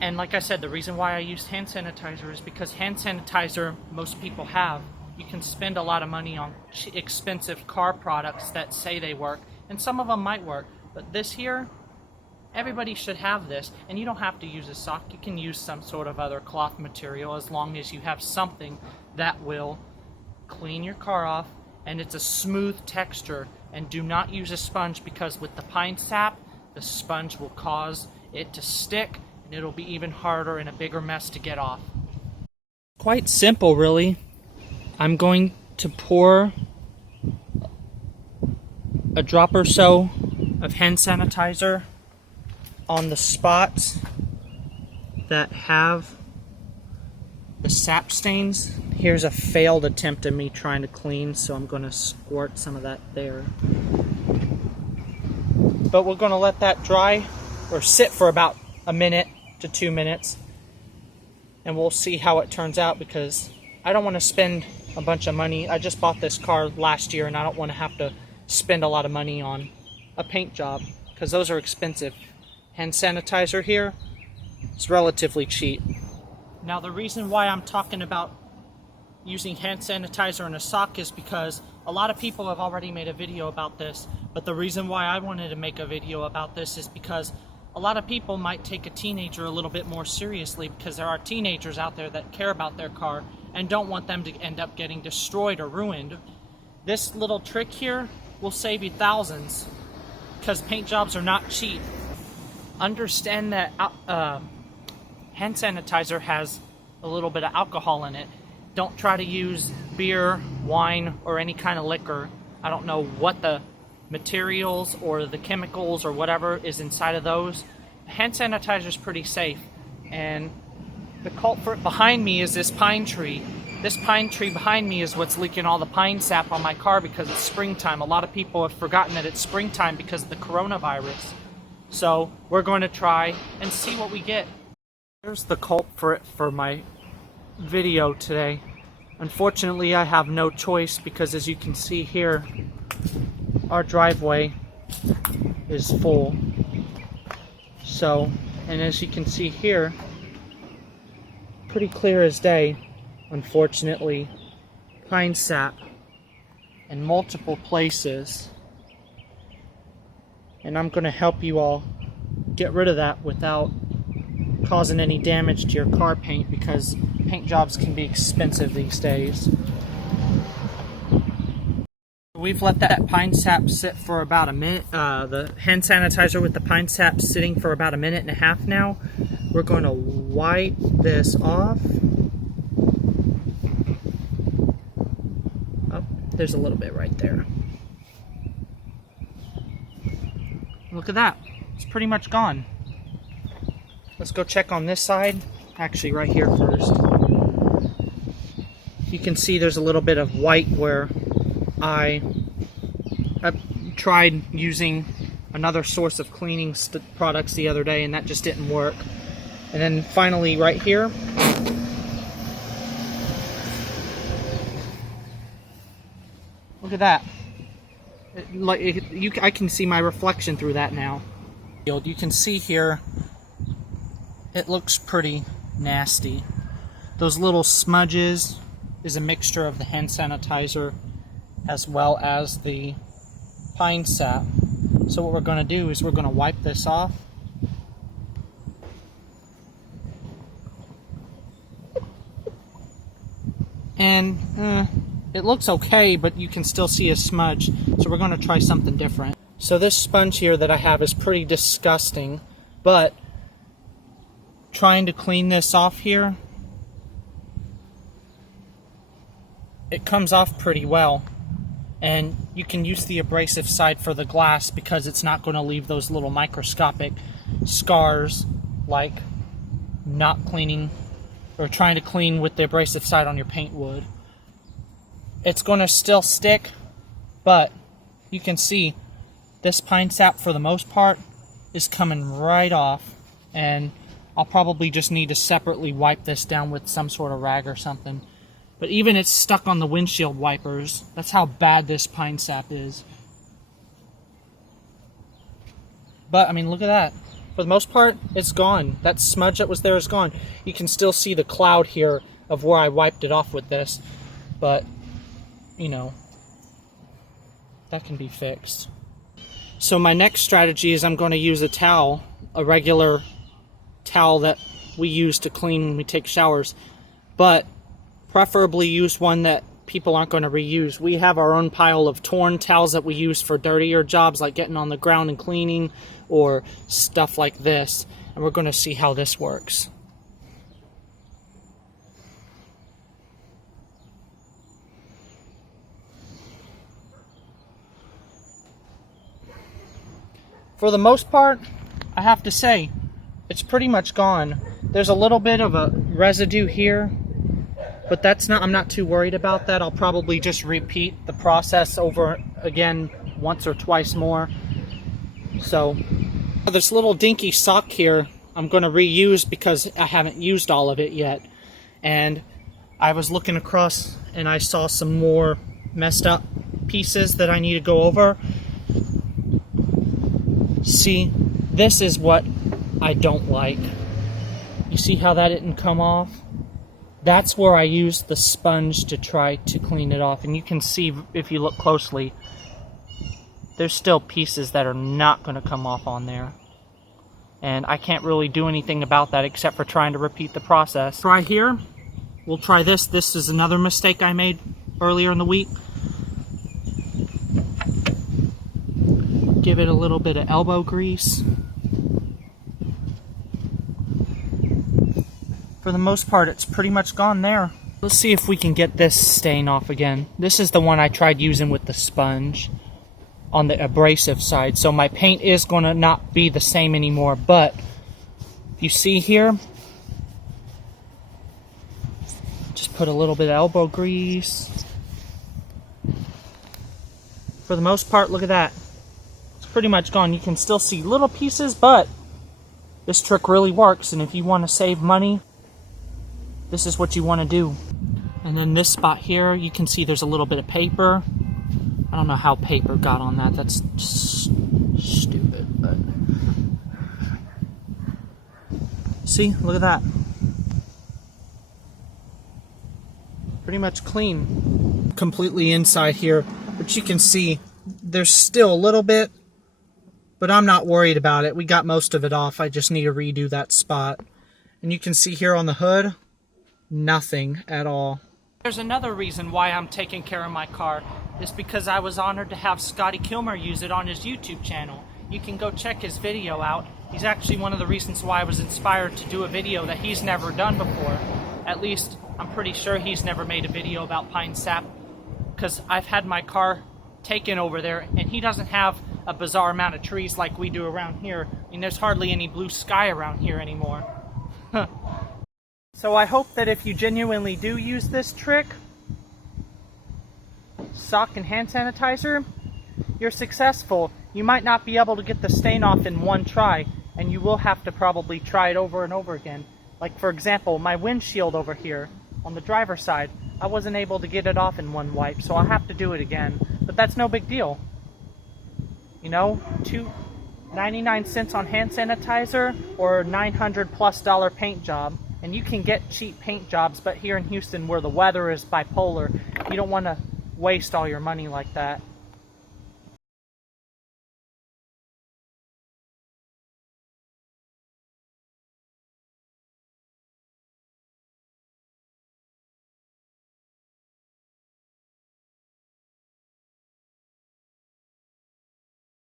And like I said, the reason why I used hand sanitizer is because hand sanitizer most people have. You can spend a lot of money on expensive car products that say they work, and some of them might work, but this here, everybody should have this. And you don't have to use a sock. You can use some sort of other cloth material as long as you have something that will clean your car off and it's a smooth texture. And do not use a sponge, because with the pine sap, the sponge will cause it to stick and it'll be even harder and a bigger mess to get off. Quite simple, really. I'm going to pour a drop or so of hand sanitizer on the spots that have the sap stains. Here's a failed attempt of me trying to clean, so I'm going to squirt some of that there. But we're going to let that dry or sit for about a minute to 2 minutes, and we'll see how it turns out, because I don't want to spend a bunch of money. I just bought this car last year and I don't want to have to spend a lot of money on a paint job, because those are expensive. Hand sanitizer here is relatively cheap. Now the reason why I'm talking about using hand sanitizer in a sock is because a lot of people have already made a video about this, but the reason why I wanted to make a video about this is because a lot of people might take a teenager a little bit more seriously, because there are teenagers out there that care about their car and don't want them to end up getting destroyed or ruined. This little trick here will save you thousands, because paint jobs are not cheap. Understand that hand sanitizer has a little bit of alcohol in it. Don't try to use beer, wine, or any kind of liquor. I don't know what the materials or the chemicals or whatever is inside of those. Hand sanitizer is pretty safe. And the culprit behind me is this pine tree. This pine tree behind me is what's leaking all the pine sap on my car, because it's springtime. A lot of people have forgotten that it's springtime because of the coronavirus. So we're going to try and see what we get. Here's the culprit for my video today. Unfortunately, I have no choice, because as you can see here, our driveway is full. So, and as you can see here, pretty clear as day, unfortunately, pine sap in multiple places. And I'm going to help you all get rid of that without causing any damage to your car paint, because paint jobs can be expensive these days. We've let that pine sap sit for about a minute. The hand sanitizer with the pine sap sitting for about 1.5 minutes now. We're going to wipe this off. Oh, there's a little bit right there. Look at that. It's pretty much gone. Let's go check on this side. Actually, right here first. You can see there's a little bit of white where I tried using another source of cleaning products the other day, and that just didn't work. And then finally right here, look at that. I can see my reflection through that now. You can see here, it looks pretty nasty. Those little smudges is a mixture of the hand sanitizer as well as the pine sap. So what we're going to do is we're going to wipe this off. And it looks okay, but you can still see a smudge. So we're going to try something different. So this sponge here that I have is pretty disgusting, but trying to clean this off here, it comes off pretty well. And you can use the abrasive side for the glass, because it's not going to leave those little microscopic scars like not cleaning or trying to clean with the abrasive side on your paint would. It's going to still stick, but you can see this pine sap for the most part is coming right off, and I'll probably just need to separately wipe this down with some sort of rag or something. But even it's stuck on the windshield wipers. That's how bad this pine sap is. But I mean, look at that. For the most part, it's gone. That smudge that was there is gone. You can still see the cloud here of where I wiped it off with this. But, you know, that can be fixed. So my next strategy is I'm going to use a towel, a regular towel that we use to clean when we take showers. But preferably use one that people aren't going to reuse. We have our own pile of torn towels that we use for dirtier jobs like getting on the ground and cleaning or stuff like this. And we're going to see how this works. For the most part, I have to say, it's pretty much gone. There's a little bit of a residue here, but I'm not too worried about that. I'll probably just repeat the process over again once or twice more. So, this little dinky sock here, I'm going to reuse because I haven't used all of it yet. And I was looking across and I saw some more messed up pieces that I need to go over. See, this is what I don't like. You see how that didn't come off? That's where I used the sponge to try to clean it off. And you can see, if you look closely, there's still pieces that are not going to come off on there. And I can't really do anything about that except for trying to repeat the process. Right here, we'll try this. This is another mistake I made earlier in the week. Give it a little bit of elbow grease. For the most part, it's pretty much gone there. Let's see if we can get this stain off again. This is the one I tried using with the sponge on the abrasive side. So my paint is going to not be the same anymore. But you see here, just put a little bit of elbow grease. For the most part, look at that. Pretty much gone. You can still see little pieces, but this trick really works, and if you want to save money, this is what you want to do. And then this spot here, you can see there's a little bit of paper. I don't know how paper got on that. That's stupid, but see, look at that. Pretty much clean. Completely inside here, but you can see there's still a little bit. But I'm not worried about it. We got most of it off. I just need to redo that spot. And you can see here on the hood, nothing at all. There's another reason why I'm taking care of my car. Is because I was honored to have Scotty Kilmer use it on his YouTube channel. You can go check his video out. He's actually one of the reasons why I was inspired to do a video that he's never done before. At least, I'm pretty sure he's never made a video about pine sap. Because I've had my car taken over there, and he doesn't have a bizarre amount of trees like we do around here. I mean, there's hardly any blue sky around here anymore. So I hope that if you genuinely do use this trick, sock and hand sanitizer, you're successful. You might not be able to get the stain off in one try, and you will have to probably try it over and over again. Like, for example, my windshield over here on the driver's side, I wasn't able to get it off in one wipe, so I'll have to do it again. But that's no big deal. You know, $99 on hand sanitizer or $900+ paint job. And you can get cheap paint jobs, but here in Houston where the weather is bipolar, you don't want to waste all your money like that.